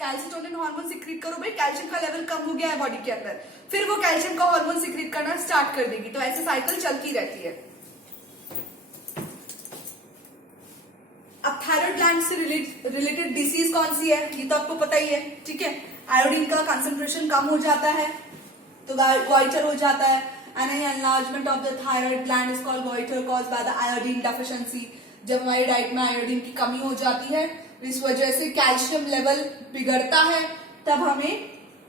Calcitonin hormone secrete करो भाई, calcium का लेवल कम हो गया है बॉडी के अंदर, फिर वो कैल्शियम का हार्मोन सिक्रीट करना स्टार्ट कर देगी। तो ऐसे साइकिल चलती रहती है। अब थायराइड ग्लैंड से रिलेटेड डिसीज कौन सी है, ये तो आपको पता ही है, ठीक है। आयोडीन का कंसंट्रेशन कम हो जाता है तो गोइटर हो जाता है। And enlargement of the thyroid gland is called goitre caused by the iodine deficiency. जब हमारी डाइट में आयोडीन की कमी हो जाती है, इस वजह से कैल्शियम लेवल बिगड़ता है, तब हमें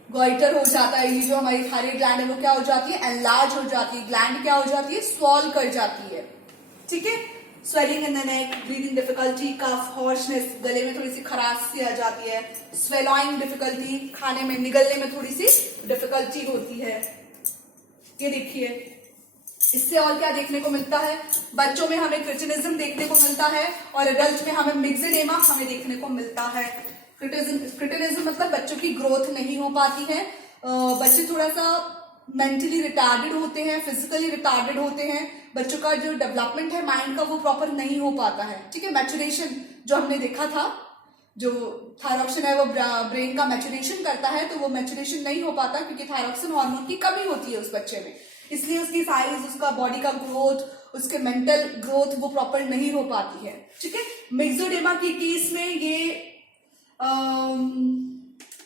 गोइटर हो जाता है। ये जो हमारी थायराइड ग्लैंड है वो क्या हो जाती है, एनलार्ज हो जाती है। ग्लैंड क्या हो जाती है, स्वॉल कर जाती है, ठीक है। Swelling in the neck, breathing difficulty, cough, hoarseness, गले में थोड़ी सी खराश सी आ जाती है। स्वेलोइंग डिफिकल्टी, खाने में निगलने में थोड़ी सी डिफिकल्टी होती है। ये देखिए, इससे और क्या देखने को मिलता है, बच्चों में हमें क्रिटिनिज्म देखने को मिलता है और एडल्ट में हमें मिक्सेडेमा हमें देखने को मिलता है। क्रिटिनिज्म मतलब बच्चों की ग्रोथ नहीं हो पाती है, बच्चे थोड़ा सा मेंटली रिटार्डेड होते हैं, फिजिकली रिटार्डेड होते हैं, बच्चों का जो डेवलपमेंट है माइंड का वो प्रॉपर नहीं हो पाता है, ठीक है। मैचुरेशन जो हमने देखा था, जो थायरॉक्सिन है वो ब्रेन का मैचुरेशन करता है, तो वो मैचुरेशन नहीं हो पाता क्योंकि थायरॉक्सिन हार्मोन की कमी होती है उस बच्चे में, इसलिए उसकी साइज, उसका बॉडी का ग्रोथ, उसके मेंटल ग्रोथ वो प्रॉपर नहीं हो पाती है, ठीक है। मिक्सोडेमा की केस में ये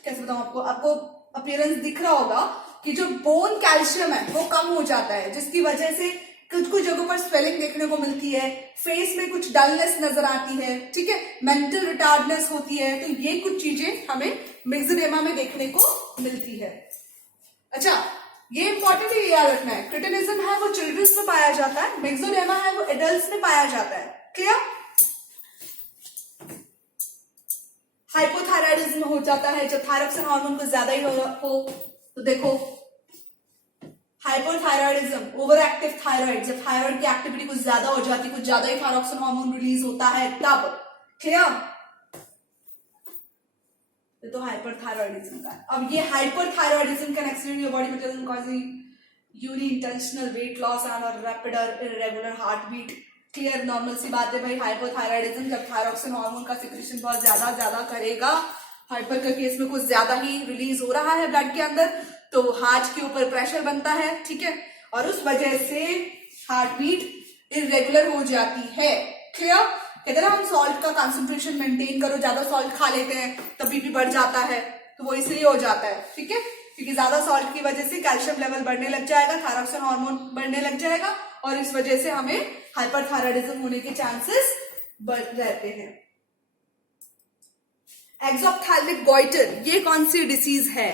कैसे बताऊं आपको अपीयरेंस दिख रहा होगा कि जो बोन कैल्शियम है वो कम हो जाता है, जिसकी वजह से कुछ कुछ जगहों पर स्वेलिंग देखने को मिलती है, फेस में कुछ डलनेस नजर आती है, ठीक है, मेंटल रिटार्डनेस होती है। तो ये कुछ चीजें हमें मिक्सोडेमा में देखने को मिलती है। अच्छा, ये इंपॉर्टेंट है, ये याद रखना है। क्रिटिनिज्म है वो चिल्ड्रंस में पाया जाता है, मिक्सोडेमा है वो एडल्ट्स में पाया जाता है। क्लियर? हाइपोथायराइडिज्म हो जाता है जब थायरॉक्सिन हार्मोन को ज्यादा ही हो तो देखो, हाइपोथायराइडिज्म, ओवर एक्टिव थायराइड, जब थायराइड की एक्टिविटी कुछ ज्यादा हो जाती है, कुछ ज्यादा ही थायरॉक्सिन हार्मोन रिलीज होता है तब। क्लियर? तो हाइपरथायराइडिज्म का। अब ये hyperthyroidism can exceed your body metabolism causing unintentional weight loss and rapid और irregular heart beat. Clear? Normal सी बात है भाई, हाइपोथायराइडिज्म जब थायरॉक्सिन हार्मोन का सिक्रेशन बहुत ज्यादा करेगा, हाइपर का केस में कुछ ज्यादा ही रिलीज हो रहा है ब्लड के अंदर, तो हार्ट के ऊपर प्रेशर बनता है, ठीक है, और उस वजह से हार्ट बीट इरेगुलर हो जाती है। क्लियर? कहते हैं हम सॉल्ट का कंसंट्रेशन मेंटेन करो, ज्यादा सॉल्ट खा लेते हैं तो बीपी बढ़ जाता है, तो वो इसलिए हो जाता है, ठीक है, क्योंकि ज्यादा सॉल्ट की वजह से कैल्शियम लेवल बढ़ने लग जाएगा, थायरॉक्सिन हार्मोन बढ़ने लग जाएगा और इस वजह से हमें हाइपरथायराइडिज्म होने के चांसेस बढ़ जाते हैं। एक्सोप्थैल्मिक गॉइटर, ये कौन सी डिसीज है?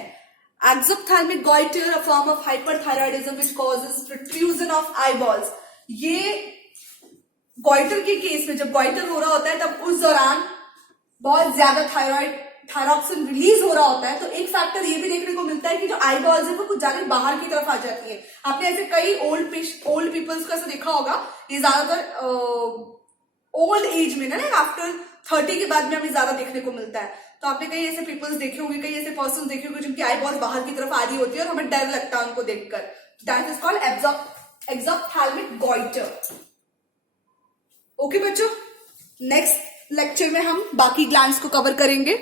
Exophthalmic goitre, a form of hyperthyroidism which causes protrusion of eyeballs. ये गॉइटर के केस में जब गॉइटर हो रहा होता है तब उस दौरान बहुत ज्यादा थायरॉक्सिन रिलीज हो रहा होता है, तो एक फैक्टर ये भी देखने को मिलता है कि जो आईबॉल्स है वो कुछ ज्यादा बाहर की तरफ आ जाती है। आपने ऐसे कई ओल्ड पीपल्स को ऐसा देखा होगा, ये ज्यादातर ओल्ड एज में ना, आफ्टर 30 के बाद में हमें ज्यादा देखने को मिलता है। तो आपने कई ऐसे पीपल्स देखे होंगे, कई ऐसे पर्सन देखे होंगे जिनकी आईबॉल्स बाहर की तरफ आ रही होती है और हमें डर लगता है उनको देखकर। That is called exophthalmic goitre. Okay बच्चों, नेक्स्ट लेक्चर में हम बाकी ग्लैंड्स को कवर करेंगे।